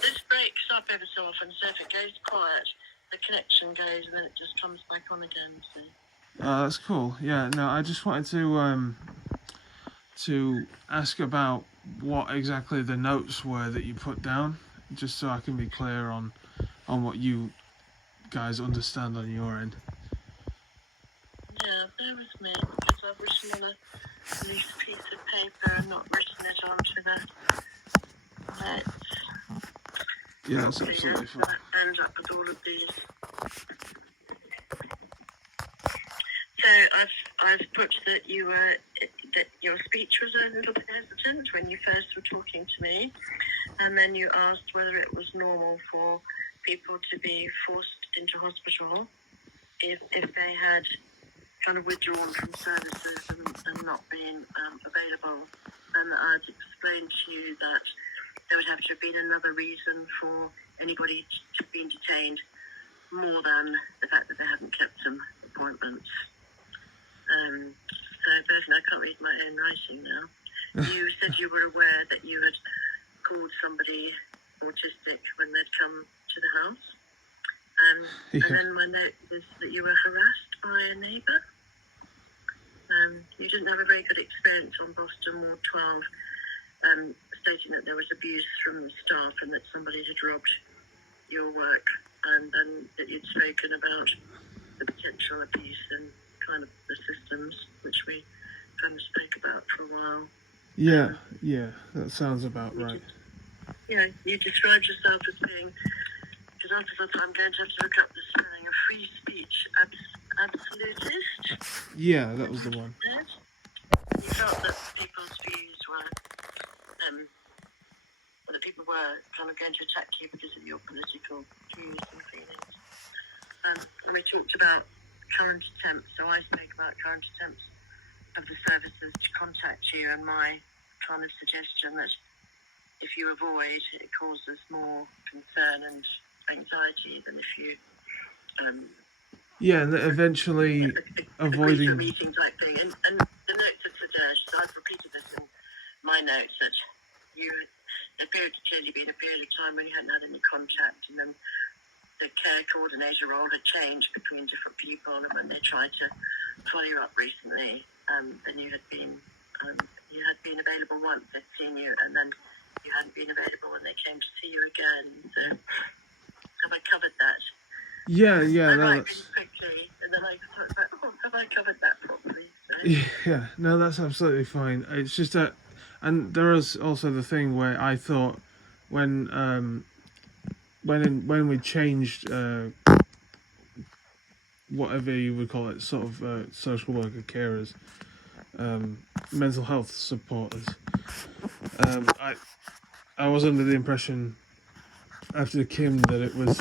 this breaks up every so often, so if it goes quiet, the connection goes and then it just comes back on again. So. That's cool. Yeah, no, I just wanted to ask about what exactly the notes were that you put down, just so I can be clear on what you guys understand on your end. Yeah, bear with me, because I've written on a loose piece of paper and not written it onto the notes. Yeah, that's absolutely fine. I end up with all of these. So I've put that that your speech was a little bit hesitant when you first were talking to me, and then you asked whether it was normal for people to be forced into hospital if they had kind of withdrawn from services and not been available. And I'd explained to you that there would have to have been another reason for anybody to be detained more than the fact that they hadn't kept some appointments. So personally, I can't read my own writing now. You said you were aware that you had called somebody autistic when they'd come to the house. And then my note is that you were harassed by a neighbour. You didn't have a very good experience on Boston Ward 12, stating that there was abuse from staff and that somebody had robbed your work, and then that you'd spoken about the potential abuse and kind of the systems, which we kind of spoke about for a while. Yeah, that sounds about right. You described yourself as being, because after that I'm going to have to look up the spelling of free speech, absolutist. Yeah, that was the one. You felt that people's views were, that people were kind of going to attack you because of your political views and feelings. And we talked about current attempts, so I spoke about current attempts of the services to contact you, and my kind of suggestion that if you avoid, it causes more concern and anxiety than if you and eventually avoiding a meeting type thing. And the notes had suggested, I've repeated this in my notes, that there appeared to clearly been a period of time when you hadn't had any contact, and then the care coordinator role had changed between different people, and when they tried to follow you up recently, then you had been available once, they'd seen you, and then you hadn't been available when they came to see you again. So have I covered that? Yeah, I write really quickly, and then I thought about, have I covered that properly? So. Yeah, no, that's absolutely fine. It's just that, and there is also the thing where I thought when we changed whatever you would call it, sort of social worker carers, mental health supporters, I was under the impression after Kim that it was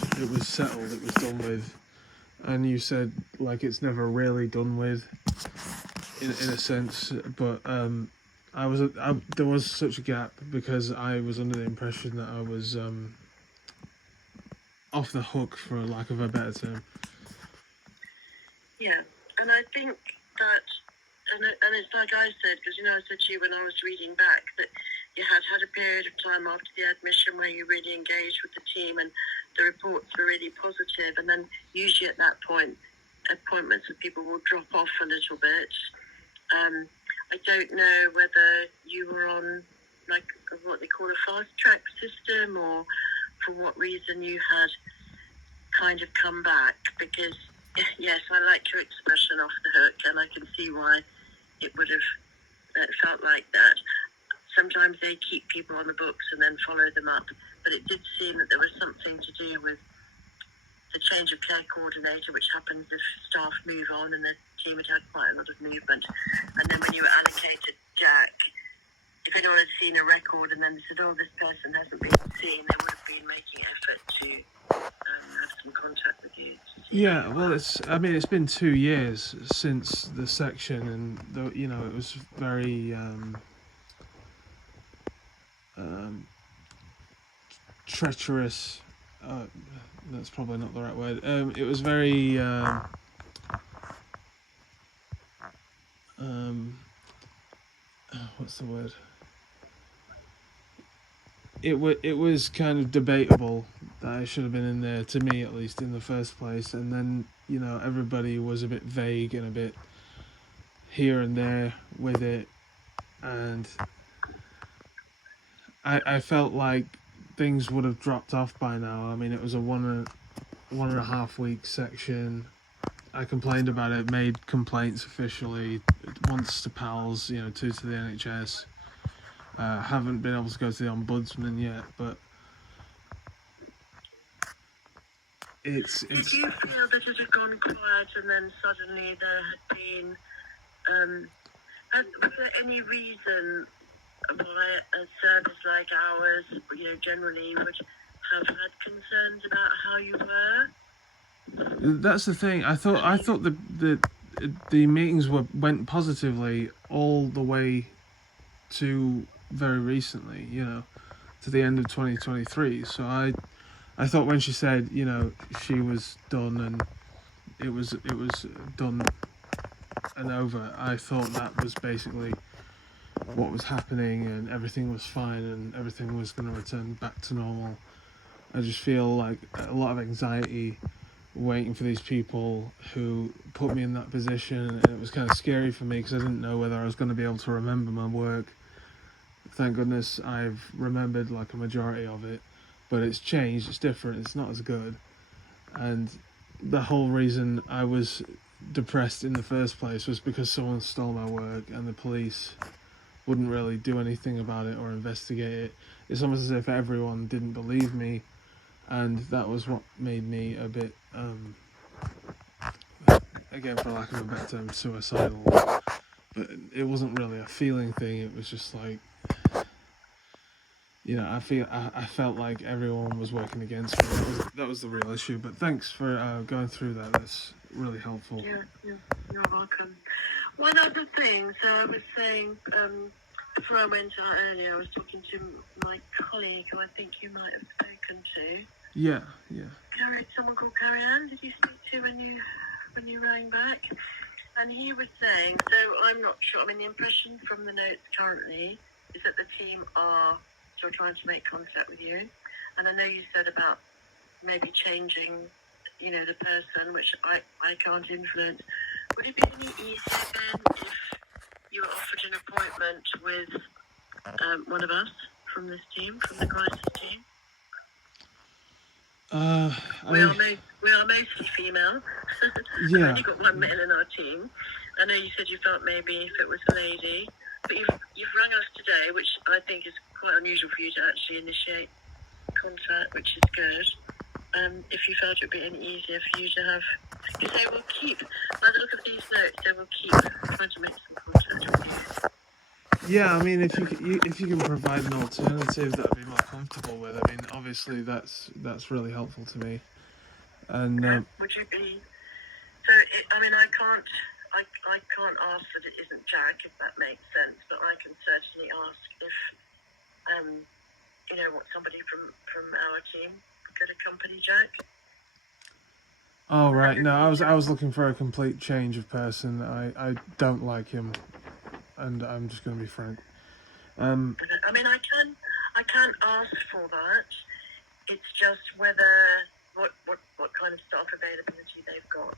settled, it was done with, and you said like it's never really done with, in a sense, but there was such a gap because I was under the impression that I was off the hook, for lack of a better term. Yeah, and I think that, and it's like I said, because I said to you when I was reading back that you had had a period of time after the admission where you really engaged with the team and the reports were really positive, and then usually at that point appointments with people will drop off a little bit. I don't know whether you were on like what they call a fast track system, or for what reason you had kind of come back, because yes, I like your expression off the hook, and I can see why it would have felt like that. Sometimes they keep people on the books and then follow them up, but it did seem that there was something to do with the change of care coordinator, which happens if staff move on, and the team had had quite a lot of movement. And then when you were allocated Jack, if anyone had seen a record and then they said, oh, this person hasn't been seen, they would have been making effort to have some contact with you. Yeah, well, it's been 2 years since the section, and it was very treacherous. That's probably not the right word. It was very what's the word? it was kind of debatable that I should have been in there, to me at least, in the first place. And then, you know, everybody was a bit vague and a bit here and there with it, and I felt like things would have dropped off by now. I mean, it was a 1.5 week section. I complained about it, made complaints officially, once to PALS, you know, 2 to the NHS. Haven't been able to go to the Ombudsman yet, but it's. Did you feel that it had gone quiet and then suddenly there had been, was there any reason why a service like ours, you know, generally would have had concerns about how you were? That's the thing. I thought the meetings went positively all the way to very recently, you know, to the end of 2023. So I thought when she said, you know, she was done and it was done and over, I thought that was basically what was happening and everything was fine and everything was going to return back to normal. I just feel like a lot of anxiety waiting for these people who put me in that position, and it was kind of scary for me because I didn't know whether I was going to be able to remember my work. Thank goodness I've remembered like a majority of it, but it's changed, it's different, it's not as good. And the whole reason I was depressed in the first place was because someone stole my work and the police wouldn't really do anything about it or investigate it. It's almost as if everyone didn't believe me, and that was what made me a bit, again, for lack of a better term, suicidal. But it wasn't really a feeling thing, it was just like, you know, I felt like everyone was working against me. That was the real issue. But thanks for going through that. That's really helpful. Yeah, you're welcome. One other thing, so I was saying, before I went out earlier, I was talking to my colleague who I think you might have spoken to. Yeah. Someone called Carrie Ann, did you speak to when you rang back? And he was saying, so I'm not sure, I mean, the impression from the notes currently is that the team are still trying to make contact with you. And I know you said about maybe changing, you know, the person, which I can't influence. Would it be any easier then if you were offered an appointment with one of us from this team, from the crisis team? We are mostly female. Yeah. We've only got one male in our team. I know you said you felt maybe if it was a lady, but you've rung us today, which I think is quite unusual for you to actually initiate contact, which is good. If you felt it would be any easier for you to have, because they will keep, by the look of these notes, they will keep trying to make some contact with you. Yeah, I mean, if you can provide an alternative that I'd be more comfortable with, I mean, obviously that's really helpful to me. And would you be? So I mean, I can't ask that it isn't Jack, if that makes sense, but I can certainly ask if you know, what somebody from our team could accompany Jack. Oh right, no, I was looking for a complete change of person. I don't like him, and I'm just going to be frank. I mean, I can ask for that. It's just whether what kind of staff availability they've got.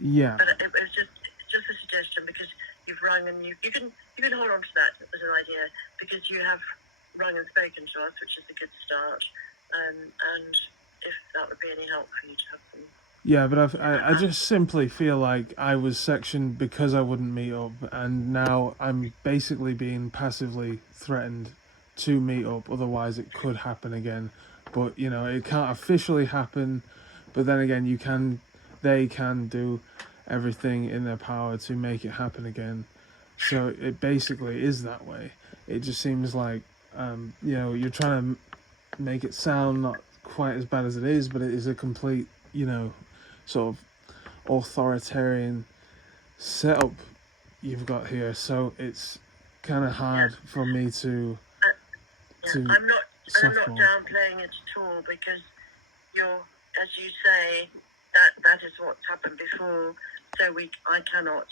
Yeah. But it was just a suggestion, because you've rung and you can hold on to that as an idea, because you have rung and spoken to us, which is a good start. And if that would be any help for you to have some. Yeah, but I just simply feel like I was sectioned because I wouldn't meet up, and now I'm basically being passively threatened to meet up, otherwise it could happen again. But, you know, it can't officially happen, but then again, they can do everything in their power to make it happen again. So it basically is that way. It just seems like, you know, you're trying to make it sound not quite as bad as it is, but it is a complete, you know, sort of authoritarian setup you've got here. So it's kind of hard for me to I'm not downplaying it at all, because you're, as you say, that is what's happened before. So I cannot,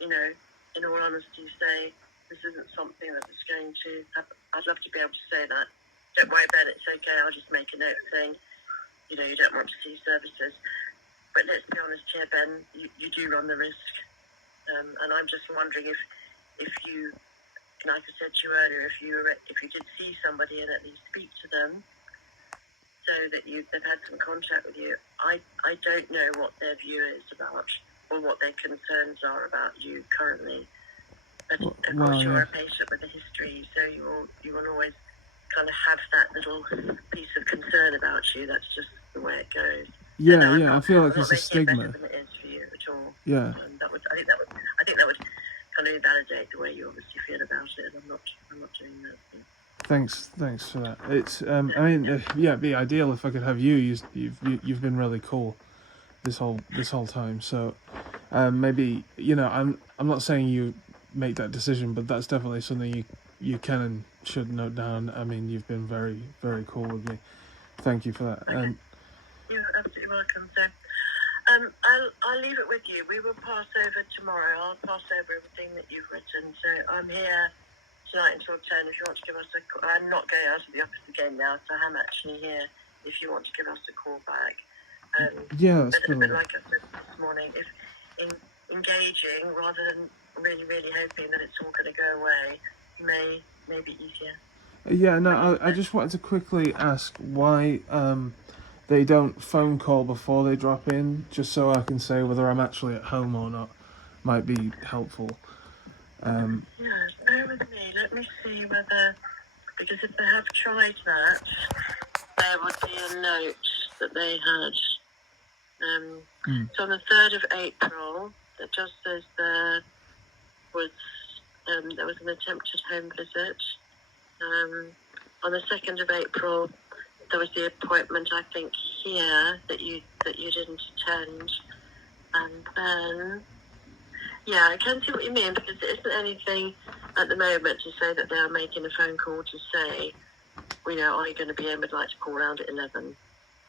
you know, in all honesty, say this isn't something that is going to happen. I'd love to be able to say that. Don't worry about it, it's okay, I'll just make a note saying, you know, you don't want to see services. But let's be honest here, Ben, you do run the risk. And I'm just wondering if you, like I said to you earlier, if you did see somebody and at least speak to them, so that they've had some contact with you. I don't know what their view is about, or what their concerns are about you currently. But of course, you're a patient with a history, so you will always kind of have that little piece of concern about you. That's just the way it goes. Yeah, so I feel like I'm it's not a stigma. It better than it is for you at all. Yeah. I think that would kind of invalidate the way you obviously feel about it. And I'm not doing that. Thanks for that. It's I mean, it'd be ideal if I could have you. You've been really cool this whole time. So maybe, you know, I'm not saying you make that decision, but that's definitely something you can and should note down. I mean, you've been very, very cool with me. Thank you for that. Okay. You're absolutely welcome. So I'll leave it with you. We will pass over tomorrow. I'll pass over everything that you've written. So I'm here tonight until 10 if you want to give us a call. I'm not going out of the office again now, so I'm actually here if you want to give us a call back. That's but like I said this morning, if engaging rather than really, really hoping that it's all going to go away may be easier. Yeah, no, I just wanted to quickly ask why they don't phone call before they drop in, just so I can say whether I'm actually at home or not. Might be helpful. Yes, bear with me. Let me see whether, because if they have tried that, there would be a note that they had. So on the 3rd of April, it just says there was an attempted home visit. On the 2nd of April, there was the appointment, I think, here that you didn't attend. And then, yeah, I can see what you mean, because there isn't anything at the moment to say that they are making a phone call to say, you know, are you going to be able to call around at 11?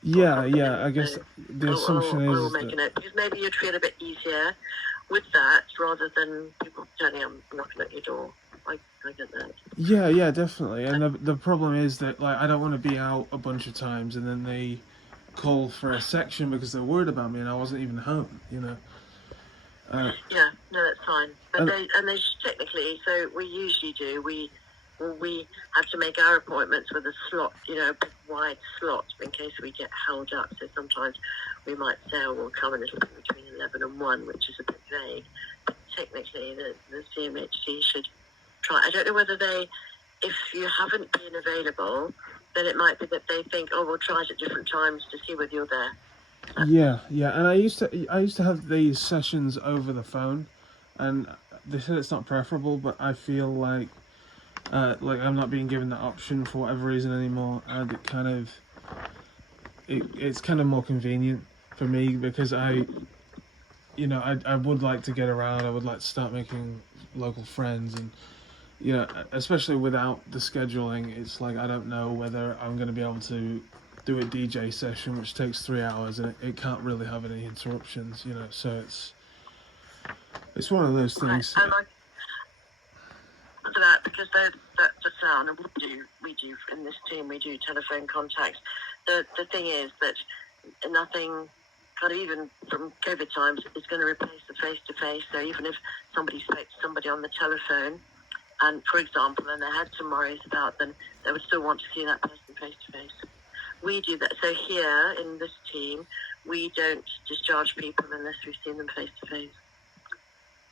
Yeah, I guess the assumption is I will make a note, because maybe you'd feel a bit easier with that rather than people turning up knocking at your door. I get that. Yeah, definitely. And the problem is that, like, I don't want to be out a bunch of times and then they call for a section because they're worried about me and I wasn't even home, you know. Yeah, no, that's fine. But they technically, so we usually do. We have to make our appointments with a slot, you know, a big wide slot in case we get held up. So sometimes we might say, oh, we'll come a little bit between 11 and 1, which is a bit vague. But technically, the CMHC should try. I don't know whether if you haven't been available, then it might be that they think, oh, we'll try it at different times to see whether you're there. Yeah, and I used to have these sessions over the phone, and they said it's not preferable, but I feel like I'm not being given that option for whatever reason anymore, and it's kind of more convenient for me because I would like to get around. I would like to start making local friends, and you know, especially without the scheduling, it's like I don't know whether I'm going to be able to do a DJ session which takes 3 hours and it can't really have any interruptions, you know, so it's one of those things. Right. I like that because that's the sound, and we do in this team, we do telephone contacts. The thing is that nothing, kind of even from COVID times, is going to replace the face-to-face. So even if somebody spoke to somebody on the telephone, and for example, and they had some worries about them, they would still want to see that person face-to-face. We do that. So here in this team, we don't discharge people unless we've seen them face-to-face.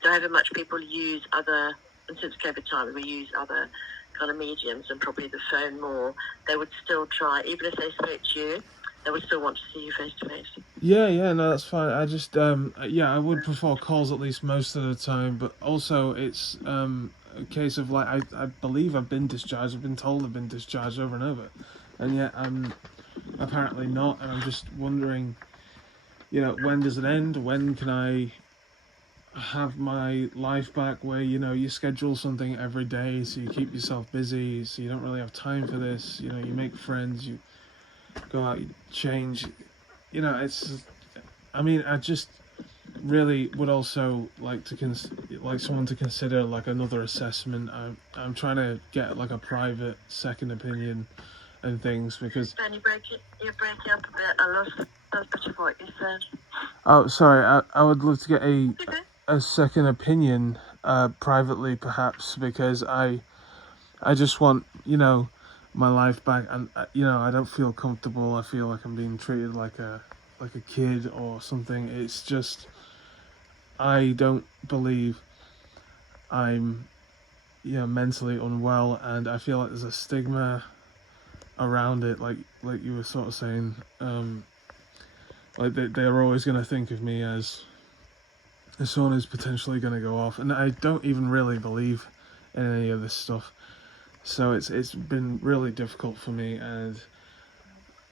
So however much people use other, and since COVID time, we use other kind of mediums and probably the phone more, they would still try, even if they spoke to you, they would still want to see you face-to-face. Yeah, no, that's fine. I just, I would prefer calls at least most of the time, but also it's a case of, like, I believe I've been discharged. I've been told I've been discharged over and over, and yet I'm apparently not, and I'm just wondering, you know, when does it end? When can I have my life back where, you know, you schedule something every day so you keep yourself busy, so you don't really have time for this, you know, you make friends, you go out, you change, you know, it's, I mean, really would also like to like someone to consider like another assessment. I'm trying to get like a private second opinion and things because. Ben, you're breaking up a bit. I lost a bit of what you said. Oh, sorry. I would love to get Okay. a second opinion, privately perhaps, because I just want, my life back, and I don't feel comfortable. I feel like I'm being treated like a kid or something. It's just I don't believe I'm mentally unwell, and I feel like there's a stigma around it, like you were sort of saying, like they're always going to think of me as someone who's potentially going to go off, and I don't even really believe in any of this stuff. So it's been really difficult for me, and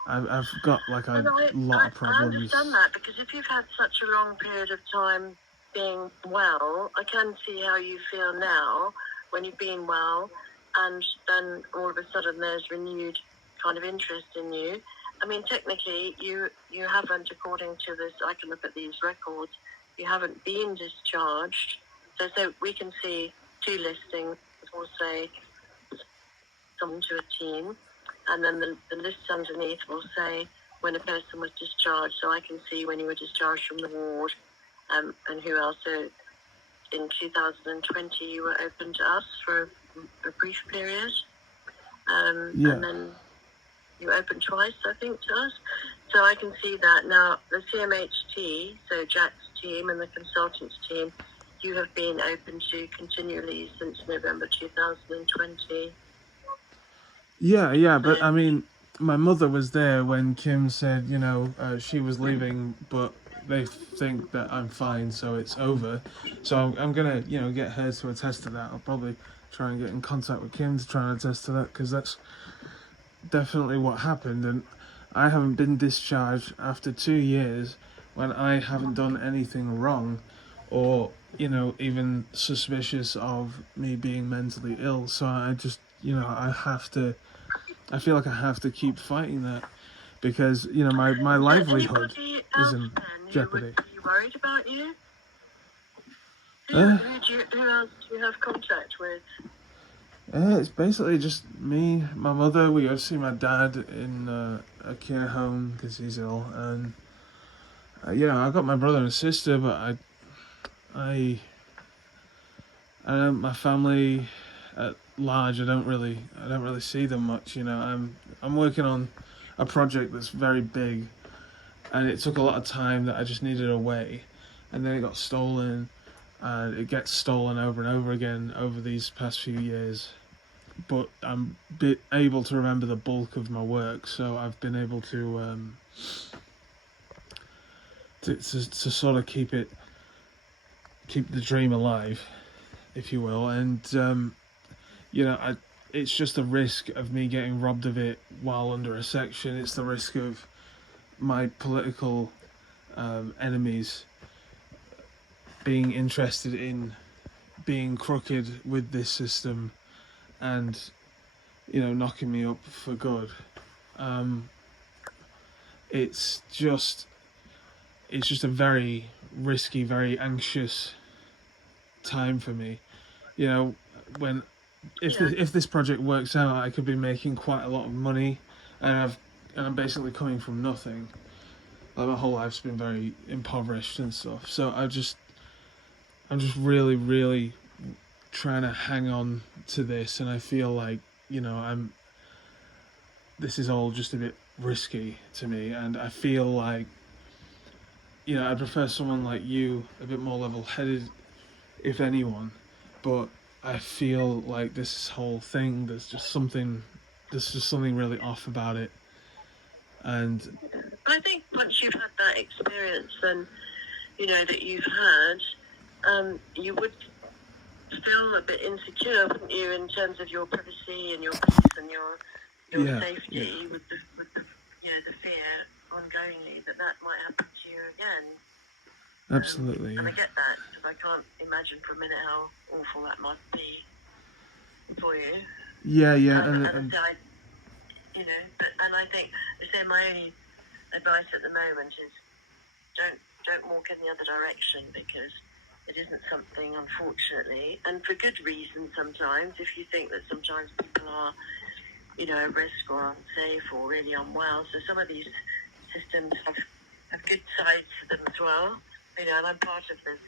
I've got like a lot of problems. I understand that, because if you've had such a long period of time being well, I can see how you feel now when you've been well, and then all of a sudden there's renewed kind of interest in you. I mean, technically, you haven't, according to this, I can look at these records, you haven't been discharged. So we can see 2 listings, we'll say, come to a team, and then the lists underneath will say when a person was discharged. So I can see when you were discharged from the ward, and who else. So in 2020, you were open to us for a brief period, and then you opened twice, I think, to us. So I can see that now. The CMHT, so Jack's team and the consultants team, you have been open to continually since November 2020. Yeah, but I mean, my mother was there when Kim said, she was leaving, but they think that I'm fine, so it's over. So I'm gonna, get her to attest to that. I'll probably try and get in contact with Kim to try and attest to that, because that's definitely what happened. And I haven't been discharged after 2 years when I haven't done anything wrong, or even suspicious of me being mentally ill. So I just, I feel like I have to keep fighting that, because my livelihood is in jeopardy. Are you worried about you? Who else do you have contact with? It's basically just me, my mother. We go see my dad in a care home because he's ill, and I've got my brother and sister, but I don't, my family at large, I don't really see them much. I'm working on a project that's very big, and it took a lot of time that I just needed away, and then it got stolen, and it gets stolen over and over again over these past few years. But I'm able to remember the bulk of my work, so I've been able to sort of keep the dream alive, if you will. And it's just the risk of me getting robbed of it while under a section. It's the risk of my political enemies being interested in being crooked with this system and knocking me up for good. It's just a very risky, very anxious time for me. When if this project works out, I could be making quite a lot of money, and I'm basically coming from nothing. Like, my whole life's been very impoverished and stuff. So I'm just really, really trying to hang on to this, and I feel like this is all just a bit risky to me, and I feel like I prefer someone like you, a bit more level-headed, if anyone. But I feel like this whole thing, there's just something really off about it. And I think once you've had that experience, then that you've had, you would feel a bit insecure, wouldn't you, in terms of your privacy and your peace and your safety, with the the fear ongoingly that might happen to you again. Absolutely. And I get that, because I can't imagine for a minute how awful that must be for you. Yeah. And I think, my only advice at the moment is, don't don't walk in the other direction, because it isn't something, unfortunately, and for good reason sometimes, if you think that sometimes people are, at risk or unsafe or really unwell. So some of these systems have good sides to them as well. And I'm part of this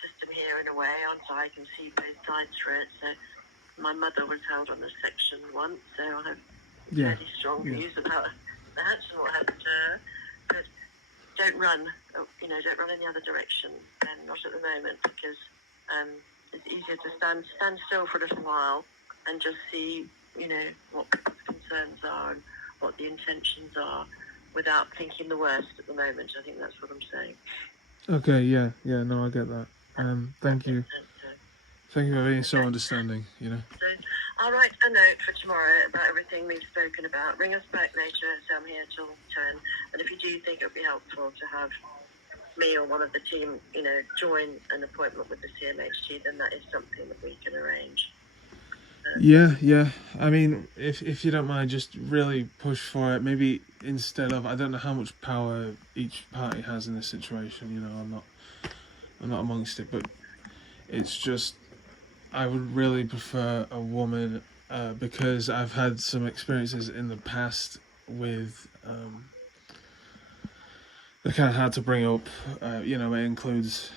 system here in a way, aren't I? I can see both sides for it. So my mother was held on a section once, so I have fairly strong views about that and what happened to her. But don't run, don't run in the other direction, and not at the moment, because it's easier to stand still for a little while and just see, what people's concerns are and what the intentions are, without thinking the worst at the moment. I think that's what I'm saying. Okay, yeah, no, I get that. Thank you. Thank you for being so understanding, So I'll write a note for tomorrow about everything we've spoken about. Ring us back later, so I'm here till 10. And if you do think it would be helpful to have me or one of the team, join an appointment with the CMHT, then that is something that we can arrange. Yeah. I mean, if you don't mind, just really push for it. Maybe instead of, I don't know how much power each party has in this situation. I'm not amongst it, but it's just, I would really prefer a woman, because I've had some experiences in the past with, they're kind of hard to bring up. It includes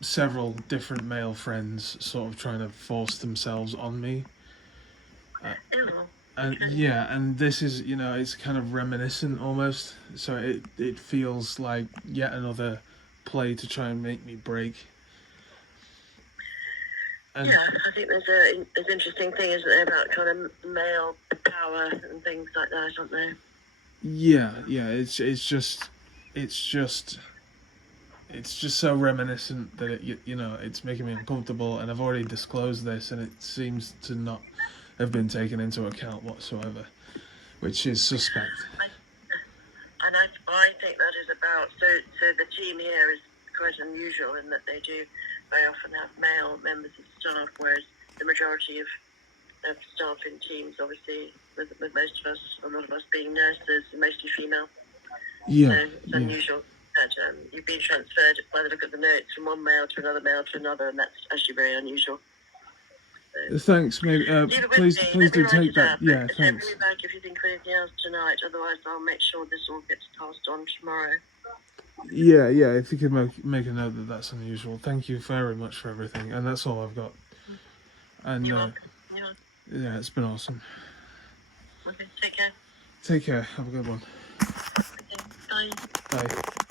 several different male friends sort of trying to force themselves on me. And this is, it's kind of reminiscent almost. So it feels like yet another play to try and make me break. And I think there's interesting thing, isn't there, about kind of male power and things like that, aren't there? Yeah. It's just so reminiscent that it's making me uncomfortable, and I've already disclosed this, and it seems to not have been taken into account whatsoever, which is suspect. I think that is about, so the team here is quite unusual in that they do very often have male members of staff, whereas the majority of staff in teams, obviously, with most of us, a lot of us being nurses, mostly female. Yeah. So it's unusual that you've been transferred, by the look of the notes, from one male to another, and that's actually very unusual. So, thanks, maybe. Please do take that. Yeah, thanks. Bring me back if you think of anything else tonight. Otherwise, I'll make sure this all gets passed on tomorrow. Yeah. If you could make a note that that's unusual. Thank you very much for everything, and that's all I've got. And You're welcome. Yeah, it's been awesome. Okay, take care. Take care. Have a good one. Okay, bye. Bye.